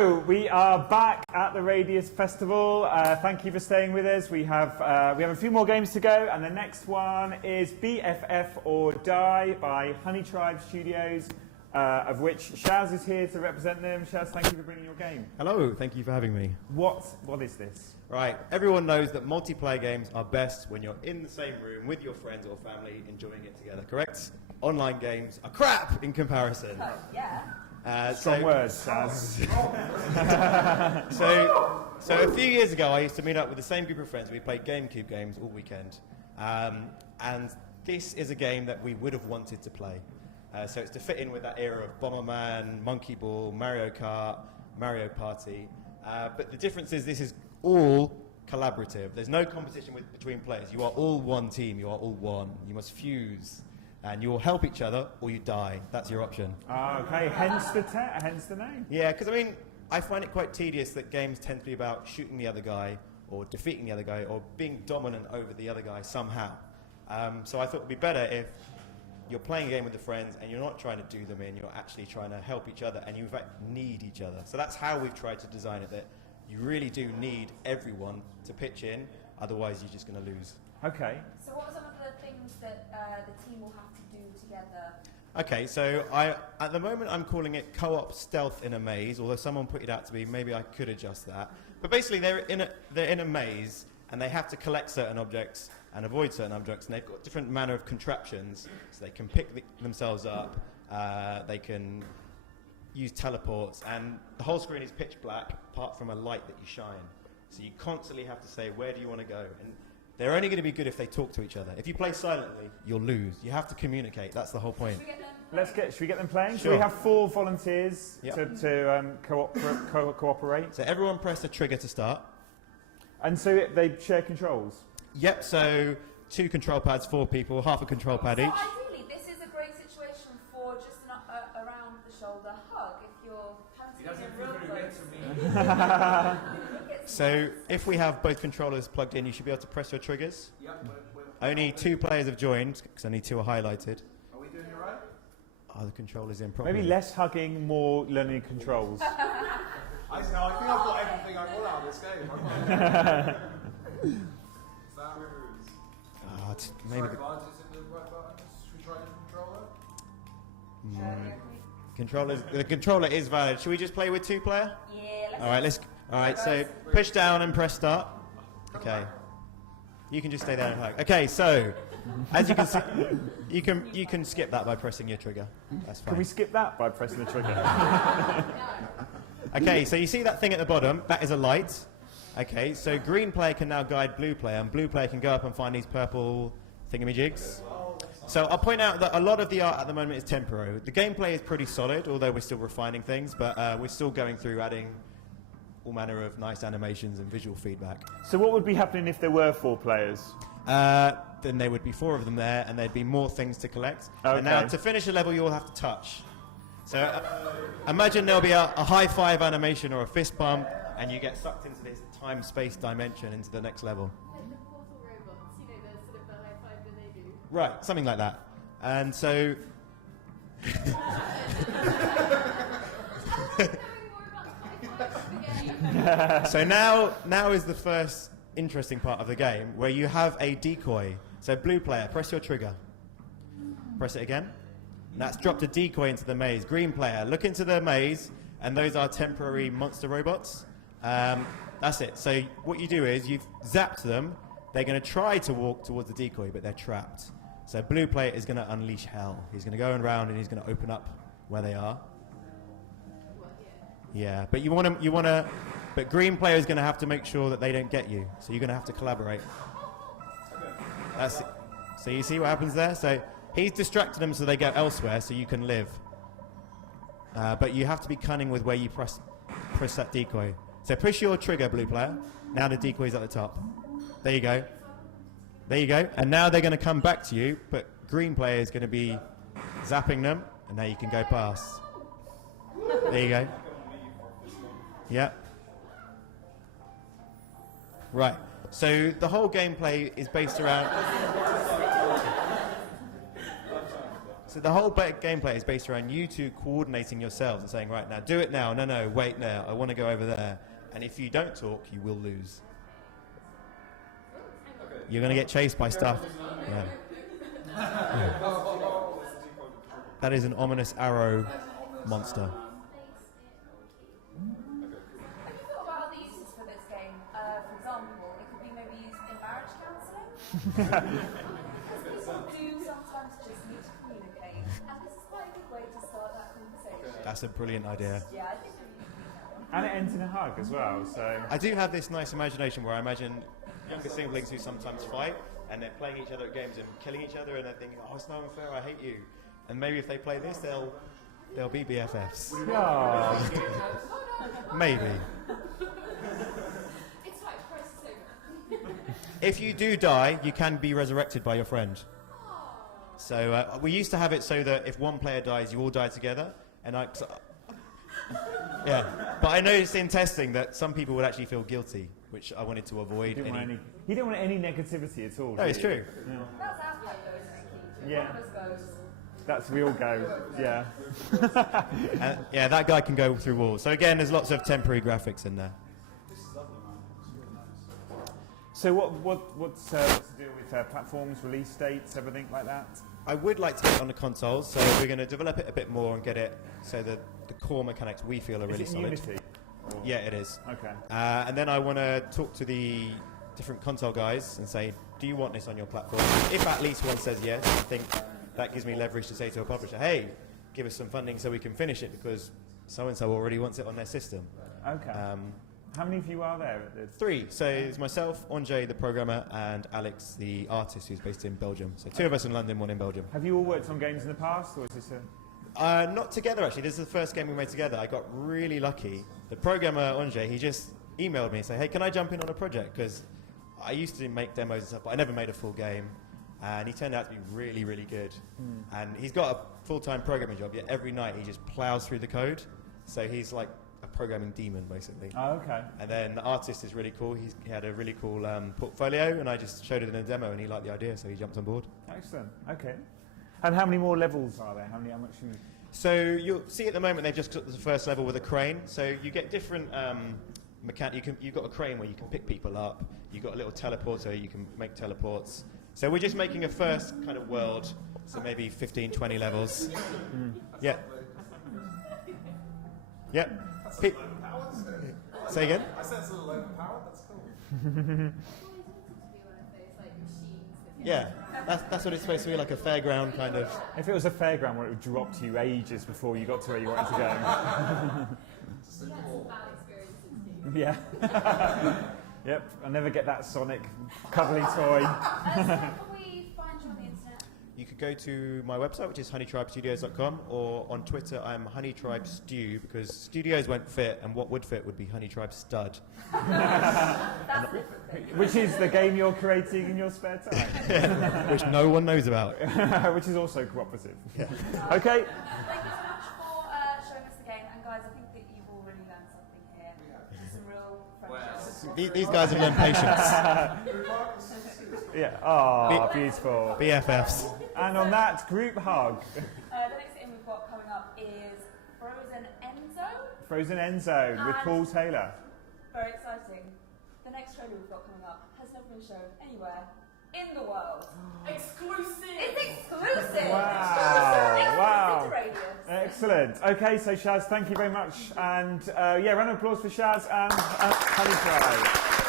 So we are back at the Radius Festival. Thank you for staying with us. We have a few more games to go, and the next one is BFF or Die by Honey Tribe Studios, of which Shaz is here to represent them. Shaz, thank you for bringing your game. Hello, thank you for having me. What is this? Right, everyone knows that multiplayer games are best when you're in the same room with your friends or family enjoying it together, correct? Online games are crap in comparison. Oh, yeah. Strong words, Shaz. So a few years ago, I used to meet up with the same group of friends. We played GameCube games all weekend. And this is a game that we would have wanted to play. So it's to fit in with that era of Bomberman, Monkey Ball, Mario Kart, Mario Party. But the difference is this is all collaborative. There's no competition between players. You are all one team. You are all one. You must fuse. And you will help each other or you die. That's your option. Okay, hence the name. Yeah, because I mean, I find it quite tedious that games tend to be about shooting the other guy or defeating the other guy or being dominant over the other guy somehow. So I thought it would be better if you're playing a game with the friends and you're not trying to do them in, you're actually trying to help each other and you in fact need each other. So that's how we've tried to design it, that you really do need everyone to pitch in, otherwise you're just going to lose. Okay. So what are some of the things that the team will have to do together? Okay, so at the moment I'm calling it co-op stealth in a maze, although someone put it out to me, maybe I could adjust that. But basically they're in a maze and they have to collect certain objects and avoid certain objects, and they've got different manner of contraptions, so they can pick themselves up, they can use teleports, and the whole screen is pitch black apart from a light that you shine. So you constantly have to say, where do you want to go? And they're only going to be good if they talk to each other. If you play silently, you'll lose. You have to communicate. That's the whole point. Should we get them playing? Sure. So we have 4 volunteers Yep. to cooperate. So everyone press the trigger to start. And so they share controls? Yep, so 2 control pads, 4 people, half a control pad each. So ideally, this is a great situation for just an around the shoulder hug if you're panting in real close. So if we have both controllers plugged in, you should be able to press your triggers. Yep, Only 2 players have joined, because only 2 are highlighted. Are we doing it right? Oh, the controller's in properly. Maybe less hugging, more learning controls. I think I've got everything I want out of this game. Is that Oh, maybe sorry, Bud, is it the right buttons? Should we try the controller? the controller is valid. Should we just play with 2-player? Yeah, All right, so push down and press start. Okay. You can just stay there and hug. Okay, so as you can see, you can skip that by pressing your trigger. That's fine. Can we skip that by pressing the trigger? Okay, so you see that thing at the bottom? That is a light. Okay, so green player can now guide blue player, and blue player can go up and find these purple thingamajigs. So I'll point out that a lot of the art at the moment is temporary. The gameplay is pretty solid, although we're still refining things, but we're still going through adding all manner of nice animations and visual feedback. So what would be happening if there were 4 players? Then there would be 4 of them there, and there'd be more things to collect. Okay. And now to finish a level, you all have to touch. So imagine there'll be a high five animation or a fist bump, and you get sucked into this time-space dimension into the next level. Like the portal robots, you know, the sort of the high five that they do. Right, something like that. And so... So now is the first interesting part of the game, where you have a decoy. So blue player, press your trigger. Press it again. And that's dropped a decoy into the maze. Green player, look into the maze, and those are temporary monster robots. That's it. So what you do is you've zapped them. They're going to try to walk towards the decoy, but they're trapped. So blue player is going to unleash hell. He's going to go around and he's going to open up where they are. Yeah, but but green player is going to have to make sure that they don't get you. So you're going to have to collaborate. That's it. So you see what happens there? So he's distracted them so they go elsewhere so you can live. But you have to be cunning with where you press that decoy. So push your trigger, blue player. Now the decoy's at the top. There you go. There you go. And now they're going to come back to you, but green player is going to be zapping them, and now you can go past. There you go. Yeah. Right. So the whole gameplay is based around... So the whole gameplay is based around you two coordinating yourselves and saying, right, now do it now. No, wait now. I want to go over there. And if you don't talk, you will lose. You're going to get chased by stuff. Yeah. That is an ominous arrow monster. Have you thought about other uses for this game? For example, it could be maybe used in marriage counselling. Because people do sometimes just need to communicate, and this is quite a good way to start that conversation. That's a brilliant idea. Yeah, I think we need to do that one. And it ends in a hug as well, so... I do have this nice imagination where I imagine younger siblings who sometimes fight and they're playing each other at games and killing each other and they're thinking, oh, it's not unfair, I hate you. And maybe if they play this, they'll be BFFs. Oh. Maybe. It's like crisis over. If you do die, you can be resurrected by your friend. So we used to have it so that if one player dies, you all die together. And yeah, but I noticed in testing that some people would actually feel guilty, which I wanted to avoid. You don't want any negativity at all. No, it's true. Yeah. That's our pet though, isn't it, Keith? Yeah. One of us goes. We all go, yeah. Yeah, that guy can go through walls. So again, there's lots of temporary graphics in there. So what's to do with platforms, release dates, everything like that? I would like to get it on the consoles, so we're going to develop it a bit more and get it so that the core mechanics we feel are really Is it solid. Unity? Or- Yeah, it is. Okay. And then I want to talk to the different console guys and say, do you want this on your platform? If at least one says yes, I think that gives me leverage to say to a publisher, hey, give us some funding so we can finish it because so-and-so already wants it on their system. Okay. How many of you are there? At this? 3. So it's myself, Andre, the programmer, and Alex, the artist, who's based in Belgium. So 2 of us in London, 1 in Belgium. Have you all worked on games in the past, or is this a... Not together, actually. This is the first game we made together. I got really lucky. The programmer, Andre, he just emailed me and said, hey, can I jump in on a project? Because I used to make demos and stuff, but I never made a full game. And he turned out to be really, really good. And he's got a full-time programming job, yet every night he just plows through the code. So he's like a programming demon, basically. Oh, okay. And then the artist is really cool. He had a really cool portfolio, and I just showed it in a demo, and he liked the idea, so he jumped on board. Excellent. Okay. And how many more levels are there? How much? So you'll see at the moment they've just got the first level with a crane. So you get different you've got a crane where you can pick people up. You've got a little teleporter. You can make teleports. So we're just making a first kind of world. So maybe 15, 20 levels. Yeah. Yeah. Say again? I said it's a little overpowered, that's cool. Yeah, that's what it's supposed to be, like a fairground kind of. If it was a fairground where it would drop to you ages before you got to where you wanted to go. Yeah. Yep, I'll never get that Sonic cuddly toy. So how can we find you on the internet? You could go to my website, which is honeytribestudios.com, or on Twitter, I'm honeytribestu, because studios won't fit, and what would fit would be honeytribestud. That's it. Which is the game you're creating in your spare time. Which no one knows about. Which is also cooperative. Yeah. Okay. Thank you so much for showing us the game, and guys, I think that you've all really learned something here. This is some real friendship. These guys have learned patience. Yeah. Oh, beautiful. BFFs. And on that, group hug. The next thing we've got coming up is Frozen Enzo. Frozen End Zone with Paul Taylor. Very exciting. The next trailer we've got coming up has never been shown anywhere in the world. Exclusive! It's exclusive! Wow. Wow. Radius. Excellent. Okay, so Shaz, thank you very much. And yeah, round of applause for Shaz and Honey Tribe.